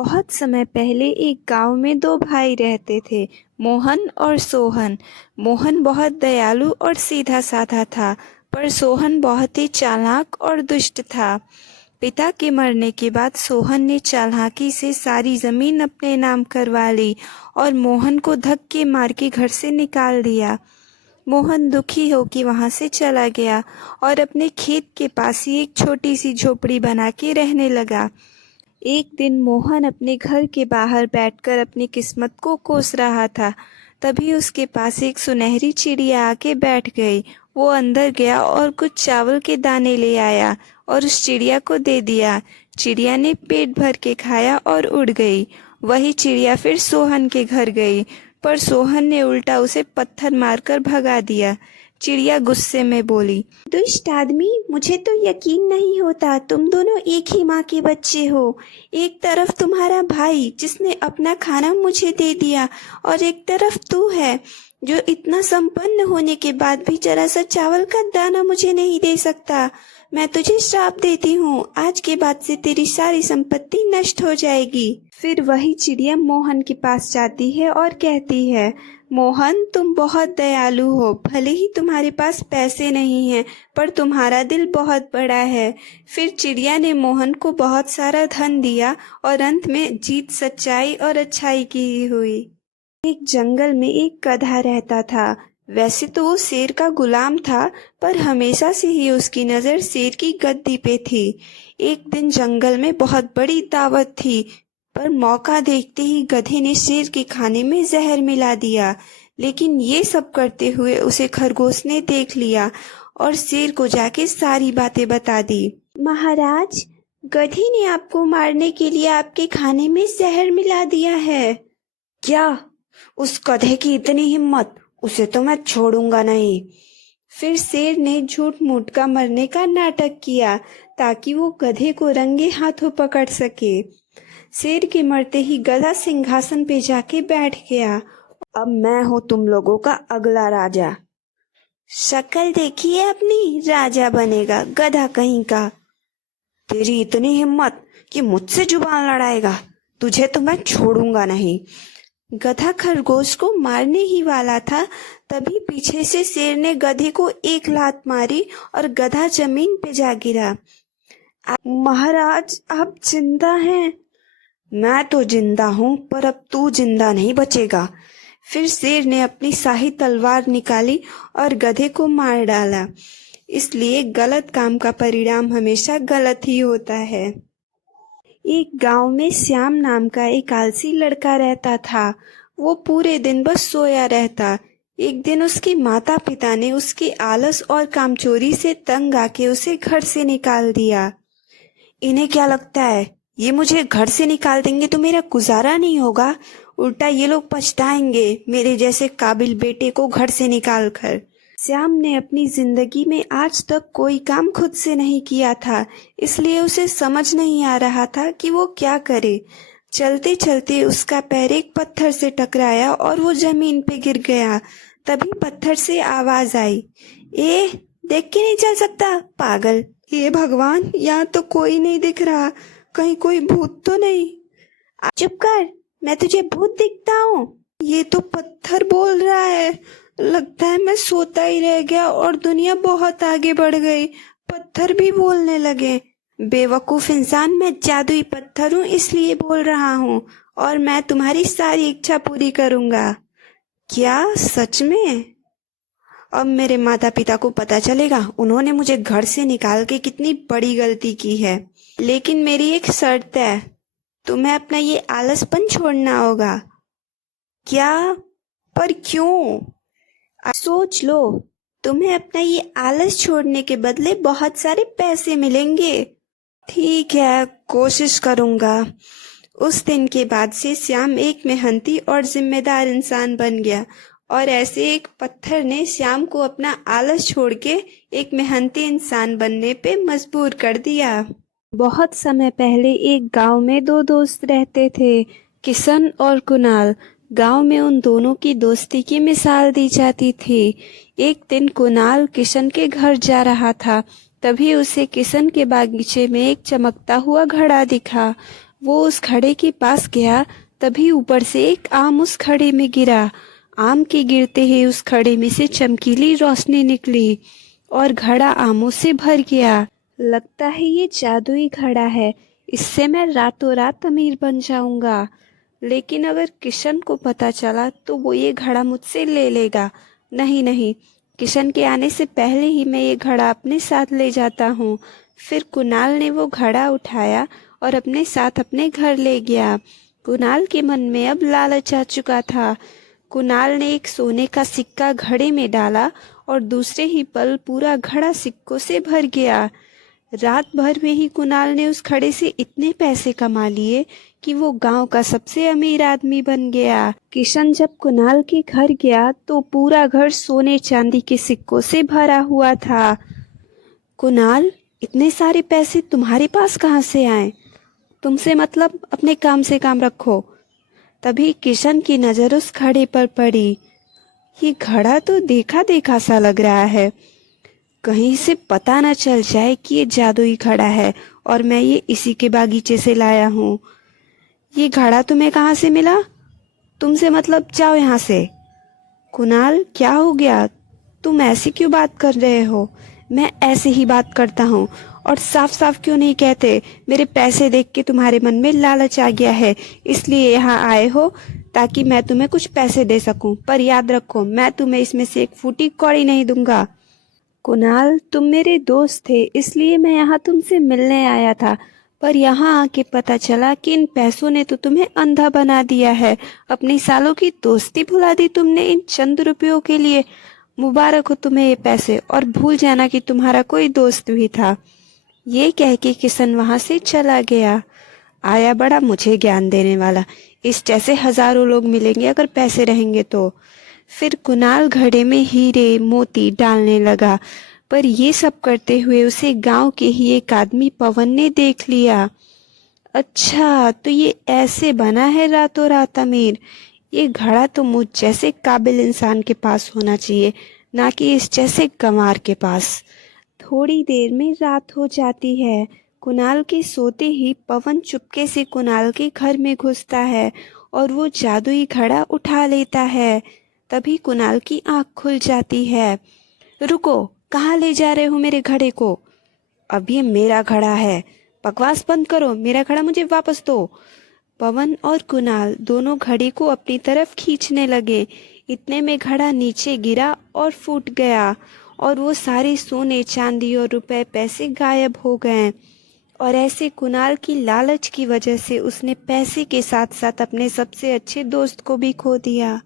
बहुत समय पहले एक गांव में दो भाई रहते थे, मोहन और सोहन। मोहन बहुत दयालु और सीधा साधा था, पर सोहन बहुत ही चालाक और दुष्ट था। पिता के मरने के बाद सोहन ने चालाकी से सारी जमीन अपने नाम करवा ली और मोहन को धक्के मार के घर से निकाल दिया। मोहन दुखी होकर वहां से चला गया और अपने खेत के पास ही एक छोटी सी झोपड़ी बना के रहने लगा। एक दिन मोहन अपने घर के बाहर बैठकर अपनी किस्मत को कोस रहा था। तभी उसके पास एक सुनहरी चिड़िया आके बैठ गई। वो अंदर गया और कुछ चावल के दाने ले आया और उस चिड़िया को दे दिया। चिड़िया ने पेट भर के खाया और उड़ गई। वही चिड़िया फिर सोहन के घर गई, पर सोहन ने उल्टा उसे पत्थर मारकर भगा दिया। चिड़िया गुस्से में बोली, दुष्ट आदमी, मुझे तो यकीन नहीं होता तुम दोनों एक ही माँ के बच्चे हो। एक तरफ तुम्हारा भाई जिसने अपना खाना मुझे दे दिया और एक तरफ तू है जो इतना संपन्न होने के बाद भी जरा सा चावल का दाना मुझे नहीं दे सकता। मैं तुझे श्राप देती हूँ, आज के बाद से तेरी सारी संपत्ति नष्ट हो जाएगी। फिर वही चिड़िया मोहन के पास जाती है और कहती है, मोहन, तुम बहुत दयालु हो। भले ही तुम्हारे पास पैसे नहीं हैं, पर तुम्हारा दिल बहुत बड़ा है। फिर चिड़िया ने मोहन को बहुत सारा धन दिया और अंत में जीत सच्चाई और अच्छाई की ही हुई। एक जंगल में एक गधा रहता था। वैसे तो वो शेर का गुलाम था, पर हमेशा से ही उसकी नजर शेर की गद्दी पे थी। एक दिन जंगल में बहुत बड़ी दावत थी, पर मौका देखते ही गधे ने शेर के खाने में जहर मिला दिया। लेकिन ये सब करते हुए उसे खरगोश ने देख लिया और शेर को जाके सारी बातें बता दी। महाराज, गधे ने आपको मारने के लिए आपके खाने में जहर मिला दिया है। क्या? उस गधे की इतनी हिम्मत? उसे तो मैं छोड़ूंगा नहीं। फिर शेर ने झूठ मूठ का मरने का नाटक किया ताकि वो गधे को रंगे हाथों पकड़ सके। शेर के मरते ही गधा सिंहासन पे जाके बैठ गया। अब मैं हूँ तुम लोगों का अगला राजा। शक्ल देखिए अपनी, राजा बनेगा गधा कहीं का। तेरी इतनी हिम्मत कि मुझसे जुबान लड़ाएगा? तुझे तो मैं छोड़ूंगा नहीं। गधा खरगोश को मारने ही वाला था, तभी पीछे से शेर ने गधे को एक लात मारी और गधा जमीन पे जा गिरा। महाराज, आप जिंदा हैं? मैं तो जिंदा हूँ, पर अब तू जिंदा नहीं बचेगा। फिर शेर ने अपनी शाही तलवार निकाली और गधे को मार डाला। इसलिए गलत काम का परिणाम हमेशा गलत ही होता है। एक गांव में श्याम नाम का एक आलसी लड़का रहता था। वो पूरे दिन बस सोया रहता। एक दिन उसके माता पिता ने उसके आलस और कामचोरी से तंग आके उसे घर से निकाल दिया। इन्हें क्या लगता है, ये मुझे घर से निकाल देंगे तो मेरा गुजारा नहीं होगा? उल्टा ये लोग पछताएंगे मेरे जैसे काबिल बेटे को घर से निकाल कर। श्याम ने अपनी जिंदगी में आज तक कोई काम खुद से नहीं किया था, इसलिए उसे समझ नहीं आ रहा था कि वो क्या करे। चलते चलते उसका पैर एक पत्थर से टकराया और वो जमीन पे गिर गया। तभी पत्थर से आवाज आई, देख के नहीं चल सकता, पागल। हे भगवान, यहाँ तो कोई नहीं दिख रहा, कहीं कोई भूत तो नहीं? चुप कर, मैं तुझे भूत दिखता हूँ? ये तो पत्थर बोल रहा है। लगता है मैं सोता ही रह गया और दुनिया बहुत आगे बढ़ गई। पत्थर भी बोलने लगे। बेवकूफ इंसान, मैं जादुई पत्थर हूँ, इसलिए बोल रहा हूँ, और मैं तुम्हारी सारी इच्छा पूरी करूंगा। क्या सच में? अब मेरे माता पिता को पता चलेगा उन्होंने मुझे घर से निकाल के कितनी बड़ी गलती की है। लेकिन मेरी एक शर्त है, तुम्हें अपना ये आलसपन छोड़ना होगा। क्या? पर क्यों? सोच लो, तुम्हें अपना ये आलस छोड़ने के बदले बहुत सारे पैसे मिलेंगे। ठीक है, कोशिश करूंगा। उस दिन के बाद से श्याम एक मेहनती और जिम्मेदार इंसान बन गया, और ऐसे एक पत्थर ने श्याम को अपना आलस छोड़ के एक मेहनती इंसान बनने पे मजबूर कर दिया। बहुत समय पहले एक गांव में दो दोस्त रहते थे, किशन और कुणाल। गांव में उन दोनों की दोस्ती की मिसाल दी जाती थी। एक दिन कुणाल किशन के घर जा रहा था, तभी उसे किशन के बागीचे में एक चमकता हुआ घड़ा दिखा। वो उस घड़े के पास गया, तभी ऊपर से एक आम उस घड़े में गिरा। आम के गिरते ही उस घड़े में से चमकीली रोशनी निकली और घड़ा आमों से भर गया। लगता है ये जादुई घड़ा है, इससे मैं रातों रात अमीर बन जाऊंगा। लेकिन अगर किशन को पता चला तो वो ये घड़ा मुझसे ले लेगा। नहीं नहीं, किशन के आने से पहले ही मैं ये घड़ा अपने साथ ले जाता हूँ। फिर कुणाल ने वो घड़ा उठाया और अपने साथ अपने घर ले गया। कुणाल के मन में अब लालच आ चुका था। कुणाल ने एक सोने का सिक्का घड़े में डाला और दूसरे ही पल पूरा घड़ा सिक्कों से भर गया। रात भर में ही कुणाल ने उस घड़े से इतने पैसे कमा लिए कि वो गांव का सबसे अमीर आदमी बन गया। किशन जब कुणाल के घर गया तो पूरा घर सोने चांदी के सिक्कों से भरा हुआ था। कुणाल, इतने सारे पैसे तुम्हारे पास कहाँ से आए? तुमसे मतलब, अपने काम से काम रखो। तभी किशन की नजर उस घड़े पर पड़ी। ये घड़ा तो देखा देखा सा लग रहा है, कहीं से पता न चल जाए कि ये जादुई घड़ा है और मैं ये इसी के बागीचे से लाया हूँ। ये घड़ा तुम्हें कहाँ से मिला? तुमसे मतलब, जाओ यहाँ से। कुणाल, क्या हो गया? तुम ऐसी क्यों बात कर रहे हो? मैं ऐसे ही बात करता हूँ। और साफ साफ क्यों नहीं कहते? मेरे पैसे देख के तुम्हारे मन में लालच आ गया है, इसलिए यहाँ आए हो ताकि मैं तुम्हें कुछ पैसे दे सकूं। पर याद रखो, मैं तुम्हें इसमें से एक फूटी कौड़ी नहीं दूंगा। कुणाल, तुम मेरे दोस्त थे, इसलिए मैं यहाँ तुमसे मिलने आया था। पर यहाँ आके पता चला कि इन पैसों ने तो तुम्हें अंधा बना दिया है। अपनी सालों की दोस्ती भुला दी तुमने इन चंद रुपयों के लिए। मुबारक हो तुम्हें ये पैसे, और भूल जाना कि तुम्हारा कोई दोस्त भी था। ये कह के किशन वहां से चला गया। आया बड़ा मुझे ज्ञान देने वाला। इस जैसे हजारों लोग मिलेंगे अगर पैसे रहेंगे तो। फिर कुणाल घड़े में हीरे मोती डालने लगा, पर ये सब करते हुए उसे गांव के ही एक आदमी पवन ने देख लिया। अच्छा, तो ये ऐसे बना है रातों रात अमीर। ये घड़ा तो मुझ जैसे काबिल इंसान के पास होना चाहिए, ना कि इस जैसे गंवार के पास। थोड़ी देर में रात हो जाती है। कुणाल के सोते ही पवन चुपके से कुणाल के घर में घुसता है और वो जादुई घड़ा उठा लेता है। तभी कुणाल की आंख खुल जाती है। रुको, कहाँ ले जा रहे हो मेरे घड़े को? अब ये मेरा घड़ा है, बकवास बंद करो, मेरा घड़ा मुझे वापस दो। पवन और कुणाल दोनों घड़ी को अपनी तरफ खींचने लगे। इतने में घड़ा नीचे गिरा और फूट गया और वो सारे सोने चांदी और रुपए पैसे गायब हो गए। और ऐसे कुणाल की लालच की वजह से उसने पैसे के साथ साथ अपने सबसे अच्छे दोस्त को भी खो दिया।